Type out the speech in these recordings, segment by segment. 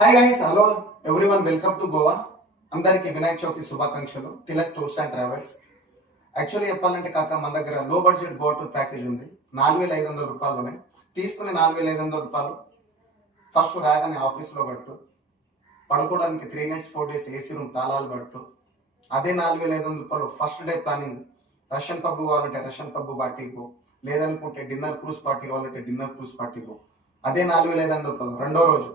Hi guys, hello everyone, welcome to Goa. అందరికి వినాయక చవితి శుభాకాంక్షలు. Tilak tours and travels. Actually చెప్పాలంటే కాక మన దగ్గర లో బడ్జెట్ గోవా టూర్ ప్యాకేజ్ ఉంది. 4,500 రూపాయలునే తీసుకుని 4,500 రూపాయలు ఫస్ట్ రాగానే ఆఫీస్లో కట్టు, పడుకోవడానికి 3 nights 4 days ఏసీ రూమ్ తాళాలు పట్టు. అదే 4,500 రూపాయలు first day planning. Russian pub కావాలంటే రష్యన్ పబ్ పార్టీకు, లేదనుకుంటే డిన్నర్ క్రూజ్ పార్టీ కావాలంటే డిన్నర్ క్రూజ్ పార్టీకు. అదే 4,500 రూపాయలు రెండో రోజు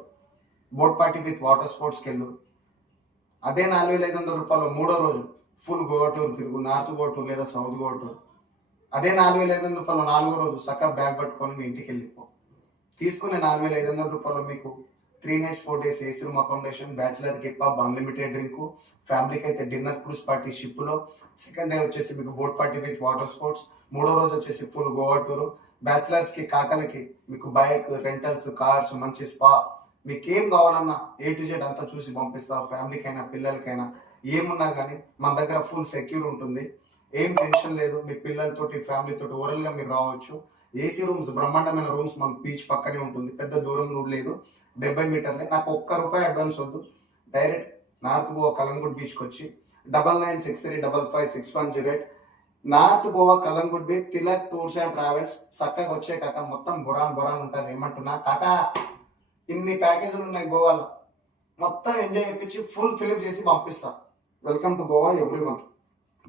బోట్ పార్టీ విత్ వాటర్ స్పోర్ట్స్కి వెళ్ళు. అదే 4,500 రూపాయలు మూడో రోజు ఫుల్ గోవా టూర్ తిరుగు, నార్త్ గోవా టూర్ లేదా సౌత్ గోవా టూర్. అదే 4,500 రూపాయలు నాలుగో రోజు చక్కగా బ్యాగ్ పట్టుకొని మీ ఇంటికి వెళ్ళిపో. తీసుకునే 4,500 రూపాయలు మీకు 3 nights 4 days AC room accommodation, బ్యాచిలర్కి పబ్, అన్లిమిటెడ్ డ్రింక్, ఫ్యామిలీకి అయితే డిన్నర్ క్రూజ్ పార్టీ షిప్లో. సెకండ్ డే వచ్చేసి మీకు boat party with water sports. మూడో రోజు వచ్చేసి ఫుల్ గోవా టూర్. బ్యాచిలర్స్కి కాకలకి మీకు బైక్ రెంటల్స్, కార్స్, మంచి స్పా, మీకు ఏం కావాలన్నా A to Z అంతా చూసి పంపిస్తా. ఫ్యామిలీకైనా పిల్లలకైనా ఏమున్నా కానీ మన దగ్గర ఫుల్ సెక్యూర్ ఉంటుంది. ఏం టెన్షన్ లేదు. మీ పిల్లలతోటి ఫ్యామిలీతోటి ఓవరాల్గా మీరు రావచ్చు. ఏసీ రూమ్స్, బ్రహ్మాండమైన రూమ్స్, మన బీచ్ పక్కనే ఉంటుంది. పెద్ద దూరం లేదు, 70 మీటర్లే. నాకు ₹1 అడ్వాన్స్ వద్దు. డైరెక్ట్ నార్త్ గోవా కలంగుడ్ బీచ్కి వచ్చి 9963556108 north Goa Calangute beach Tilak tours and travels. చక్కగా వచ్చే కాక మొత్తం బురాన్ ఉంటుంది. ఏమంటున్నా కాక, ఇన్ని ప్యాకేజీలు ఉన్నాయి గోవాలో, మొత్తం ఎంజాయ్ చేయించి ఫుల్ ఫిలిప్ చేసి పంపిస్తా. Welcome to Goa everyone.